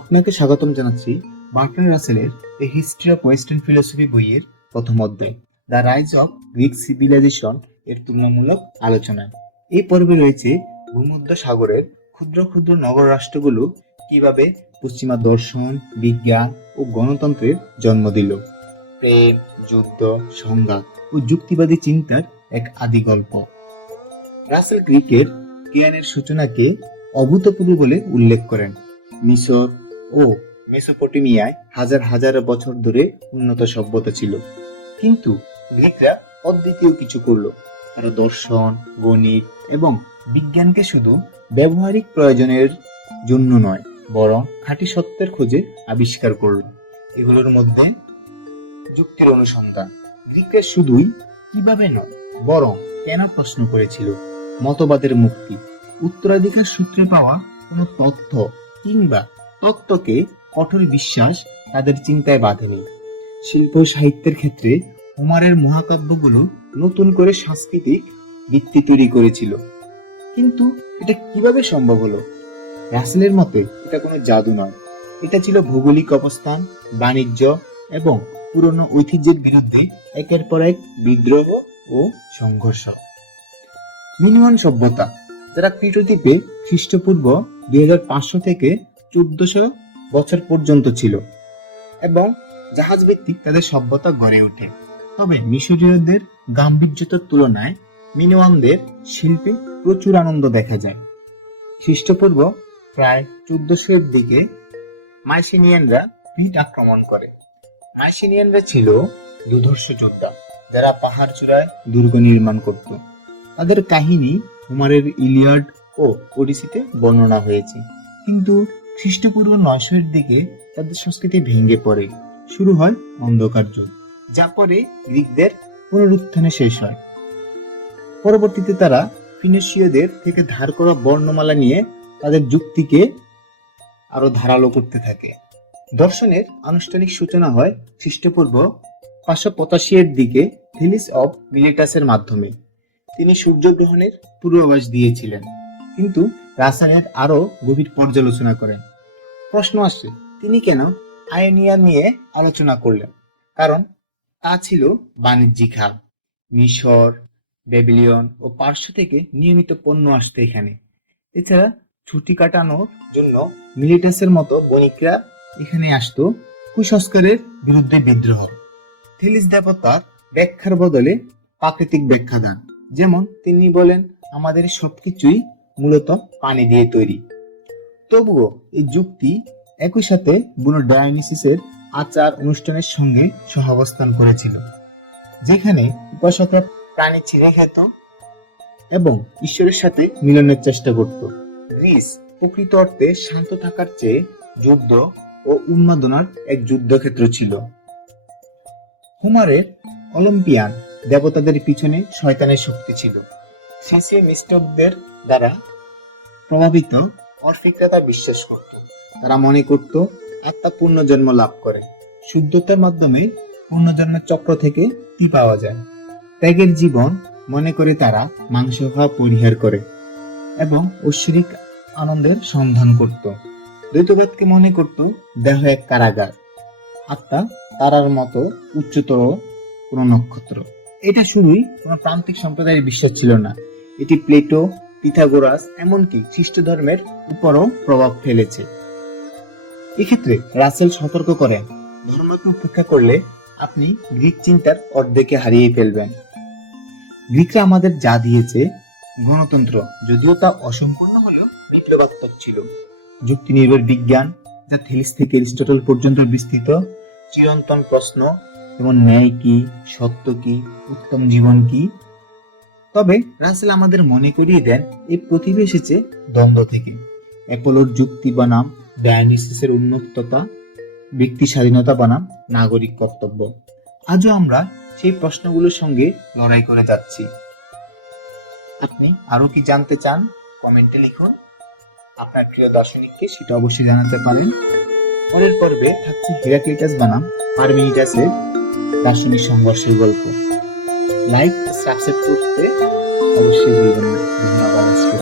আপনাকে স্বাগতম জানাচ্ছি বার্টন রাসেলের a history of western philosophy বইয়ের প্রথম অধ্যায়, the rise of Greek civilisation এর তুলনামূলক আলোচনা। এই পর্বে রয়েছে ভূমধ্য সাগরের ক্ষুদ্র ক্ষুদ্র নগর রাষ্ট্রগুলো কীভাবে পশ্চিমা দর্শন, বিজ্ঞান ও গণতন্ত্রের জন্ম দিল। প্রেম, যুদ্ধ, সংঘাত ও যুক্তিবাদী চিন্তার এক আদি গল্প। রাসেল গ্রিকের জ্ঞানের সূচনাকে অভূতপূর্ব বলে উল্লেখ করেন। মিশর ও মেসোপটেমিয়ায় হাজার হাজার বছর ধরে উন্নত সভ্যতা ছিল। কিন্তু গ্রিকরা অদ্বিতীয় কিছু করল। তারা দর্শন, গণিত এবং বিজ্ঞানকে শুধু ব্যবহারিক প্রয়োজনের জন্য নয়, বরং খাঁটি সত্যের খোঁজে আবিষ্কার করল। এগুলোর মধ্যে যুক্তির অনুসন্ধান। গ্রিকরা শুধুই কীভাবে নয়, বরং কেন প্রশ্ন করেছিল? মতবাদের মুক্তি। উত্তরাধিকার সূত্রে পাওয়া কোনো তথ্য কিংবা তত্ত্বকে কঠোর বিশ্বাস তাদের চিন্তায় বাঁধেনি। শিল্প সাহিত্যের ক্ষেত্রে হুমারের মহাকাব্যগুলো নতুন করে সাংস্কৃতিক ভিত্তি তৈরি করেছিল। কিন্তু এটা কীভাবে সম্ভব হলো? রাসেলের মতে এটা কোনো জাদু নয়। এটা ছিল ভৌগোলিক অবস্থান, বাণিজ্য এবং পুরনো ঐতিহ্যের বিরুদ্ধে একের পর এক বিদ্রোহ ও সংঘর্ষ। মিনিমাম সভ্যতা, যারা ক্রিটোদ্বীপে খ্রিস্টপূর্ব দুই হাজার পাঁচশো থেকে চোদ্দশো বছর পর্যন্ত ছিল এবং জাহাজ ভিত্তিক তাদের সভ্যতা গড়ে ওঠে। তবে মিশরীয়দের গাম্ভীর্যতার তুলনায় মিনিওয়ানদের শিল্পে প্রচুর আনন্দ দেখা যায়। খ্রিস্টপূর্ব প্রায় চোদ্দশো এর দিকে মাইসিনিয়ানরা পিট আক্রমণ করে। মাইসিনিয়ানরা ছিল দুধর্ষ যোদ্ধা যারা পাহাড় চূড়ায় দুর্গ নির্মাণ করত। তাদের কাহিনী হুমারের ইলিয়াড ও ওডিসিতে বর্ণনা হয়েছে। কিন্তু খ্রিস্টপূর্ব এর দিকে তাদের সংস্কৃতি ভেঙে পড়ে। শুরু হয় অন্ধকার যুগ, যা পরে গ্রিকদের পুনরুত্থানে শেষ হয়। পরবর্তীতে তারা ফিনিশীয়দের থেকে ধার করা বর্ণমালা নিয়ে তাদের যুক্তিকে আরও ধারালো করতে থাকে। দর্শনের আনুষ্ঠানিক সূচনা হয় খ্রিস্টপূর্ব পাঁচশো পঁচাশি এর দিকে থিলিস অফ মিলিটাসের মাধ্যমে। তিনি সূর্যগ্রহণের পূর্বাভাস দিয়েছিলেন, কিন্তু রাসায়নের আরও গভীর পর্যালোচনা করেন। প্রশ্ন আসছে, তিনি কেন আয়োনিয়া নিয়ে আলোচনা করলেন? কারণ তা ছিল বাণিজ্যিক হাব, মিশর বেবিলিয়ন ও পার্শ্ব থেকে নিয়মিত পণ্য আসতো এখানে। এছাড়া ছুটি কাটানোর জন্য মিলিটাসের মতো বণিকরা এখানে আসতো কুসংস্কারের বিরুদ্ধে বিদ্রোহ। থেলিস দেবতার ব্যাখ্যার বদলে প্রাকৃতিক ব্যাখ্যা দান যেমন তিনি বলেন, আমাদের সবকিছুই মূলত পানি দিয়ে তৈরি। তবুও এই যুক্তি একই সাথে বুনো ডায়োনিসিসের আচার অনুষ্ঠানের সঙ্গে সহাবস্থান করেছিল, যেখানে উপাসকরা প্রাণী ছিঁড়ে খেত এবং ঈশ্বরের সাথে মিলনের চেষ্টা করত। গ্রিস প্রকৃত অর্থে শান্ত থাকার চেয়ে যুদ্ধ ও উন্মাদনার এক যুদ্ধক্ষেত্র ছিল। হুমারের অলিম্পিয়ান দেবতাদের পিছনে শয়তানের শক্তি ছিল। সিসিয়ে মিস্টকদের দ্বারা প্রভাবিত অর্ফিকরা বিশ্বাস করত। তারা মনে করত, আত্মা পুনর্জন্ম লাভ করে। শুদ্ধতার মাধ্যমে পুনর্জন্মের চক্র থেকে মুক্তি পাওয়া যায়? ত্যাগের জীবন মনে করে তারা মাংস খাওয়া পরিহার করে এবং ঐশ্বরিক আনন্দের সন্ধান করত। দ্বৈতবাদকে মনে করত, দেহ এক কারাগার। আত্মা তারার মতো উচ্চতর কোন নক্ষত্র। এটা শুধুই কোন প্রান্তিক সম্প্রদায়ের বিশ্বাস ছিল না। এটি প্লেটো পিথাগোরাস এমনকি খ্রিস্ট ধর্মের উপরও প্রভাব ফেলেছে। এক্ষেত্রে রাসেল সতর্ক করেন ধর্মকে উপেক্ষা করলে আপনি গ্রিক চিন্তার অর্ধেকে হারিয়ে ফেলবেন। গ্রিকরা আমাদের যা দিয়েছে, গণতন্ত্র, যদিও তা অসম্পূর্ণ হলেও বিপ্লবাত্মক ছিল। যুক্তি নির্ভর বিজ্ঞান, যা থেলিস থেকে এরিস্টটল পর্যন্ত বিস্তৃত, চিরন্তন প্রশ্ন, যেমন ন্যায় কি, সত্য কি, উত্তম জীবন কি তবে রাসেল আমাদের মনে করিয়ে দেন, এই প্রতিভা এসেছে দ্বন্দ্ব থেকে। অ্যাপোলোর যুক্তি বনাম, ডায়ানিসিসের উন্মুক্ততা ব্যক্তি স্বাধীনতা বনাম, নাগরিক কর্তব্য। আজও আমরা সেই প্রশ্নগুলোর সঙ্গে লড়াই করে যাচ্ছি। আপনি আরও কি জানতে চান, কমেন্টে লিখুন। আপনার প্রিয় দার্শনিককে সেটা অবশ্যই জানাতে পারেন। পরের পর্বে থাকছে হিরাক্লিটাস বানাম, পারমিনিটাসের দার্শনিক সংঘর্ষের গল্প। লাইক সাবস্ক্রাইব করতে অবশ্যই বলবেন না ধন্যবাদ